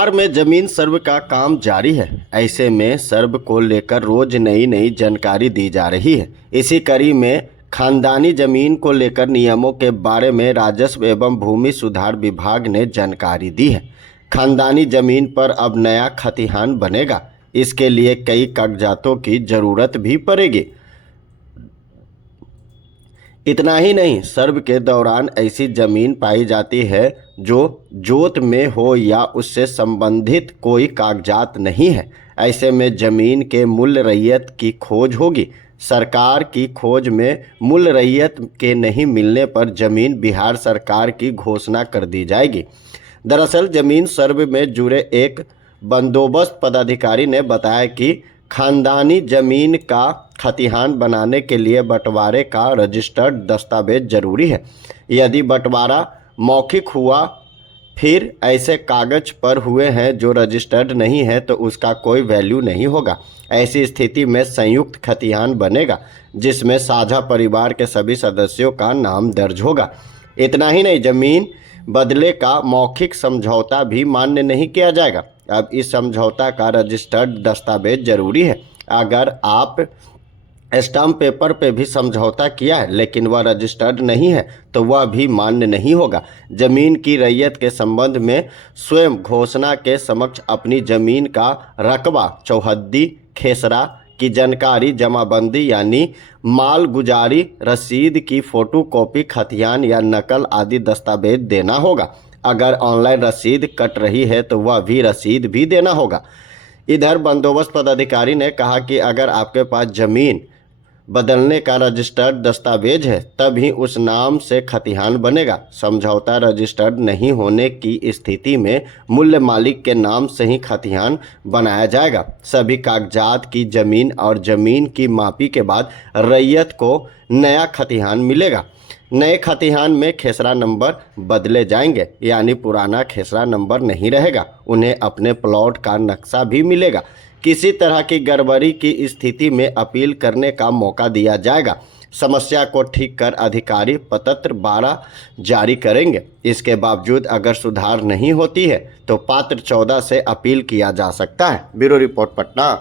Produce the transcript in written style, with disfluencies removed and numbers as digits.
बिहार में जमीन सर्वे का काम जारी है। ऐसे में सर्वे को लेकर रोज नई नई जानकारी दी जा रही है। इसी कड़ी में खानदानी जमीन को लेकर नियमों के बारे में राजस्व एवं भूमि सुधार विभाग ने जानकारी दी है। खानदानी जमीन पर अब नया खतिहान बनेगा। इसके लिए कई कागजातों की जरूरत भी पड़ेगी। इतना ही नहीं, सर्वे के दौरान ऐसी जमीन पाई जाती है जो जोत में हो या उससे संबंधित कोई कागजात नहीं है। ऐसे में जमीन के मूल रैयत की खोज होगी। सरकार की खोज में मूल रैयत के नहीं मिलने पर जमीन बिहार सरकार की घोषणा कर दी जाएगी। दरअसल जमीन सर्वे में जुड़े एक बंदोबस्त पदाधिकारी ने बताया कि खानदानी जमीन का खतिहान बनाने के लिए बंटवारे का रजिस्टर्ड दस्तावेज जरूरी है। यदि बंटवारा मौखिक हुआ फिर ऐसे कागज पर हुए हैं जो रजिस्टर्ड नहीं है तो उसका कोई वैल्यू नहीं होगा। ऐसी स्थिति में संयुक्त खतिहान बनेगा जिसमें साझा परिवार के सभी सदस्यों का नाम दर्ज होगा। इतना ही नहीं, जमीन बदले का मौखिक समझौता भी मान्य नहीं किया जाएगा। अब इस समझौता का रजिस्टर्ड दस्तावेज जरूरी है। अगर आप स्टाम्प पेपर पे भी समझौता किया है लेकिन वह रजिस्टर्ड नहीं है तो वह भी मान्य नहीं होगा। जमीन की रैयत के संबंध में स्वयं घोषणा के समक्ष अपनी जमीन का रकबा, चौहद्दी, खेसरा की जानकारी, जमाबंदी यानी माल गुजारी रसीद की फोटोकॉपी, खतियान या नकल आदि दस्तावेज देना होगा। अगर ऑनलाइन रसीद कट रही है तो वह भी रसीद भी देना होगा। इधर बंदोबस्त पदाधिकारी ने कहा कि अगर आपके पास जमीन बदलने का रजिस्टर्ड दस्तावेज है तभी उस नाम से खतिहान बनेगा। समझौता रजिस्टर्ड नहीं होने की स्थिति में मूल्य मालिक के नाम से ही खतिहान बनाया जाएगा। सभी कागजात की जमीन और जमीन की मापी के बाद रैयत को नया खतिहान मिलेगा। नए खतिहान में खेसरा नंबर बदले जाएंगे यानी पुराना खेसरा नंबर नहीं रहेगा। उन्हें अपने प्लॉट का नक्शा भी मिलेगा। किसी तरह की गड़बड़ी की स्थिति में अपील करने का मौका दिया जाएगा। समस्या को ठीक कर अधिकारी पत्र 12 जारी करेंगे। इसके बावजूद अगर सुधार नहीं होती है तो पात्र 14 से अपील किया जा सकता है। Bureau report, Patna.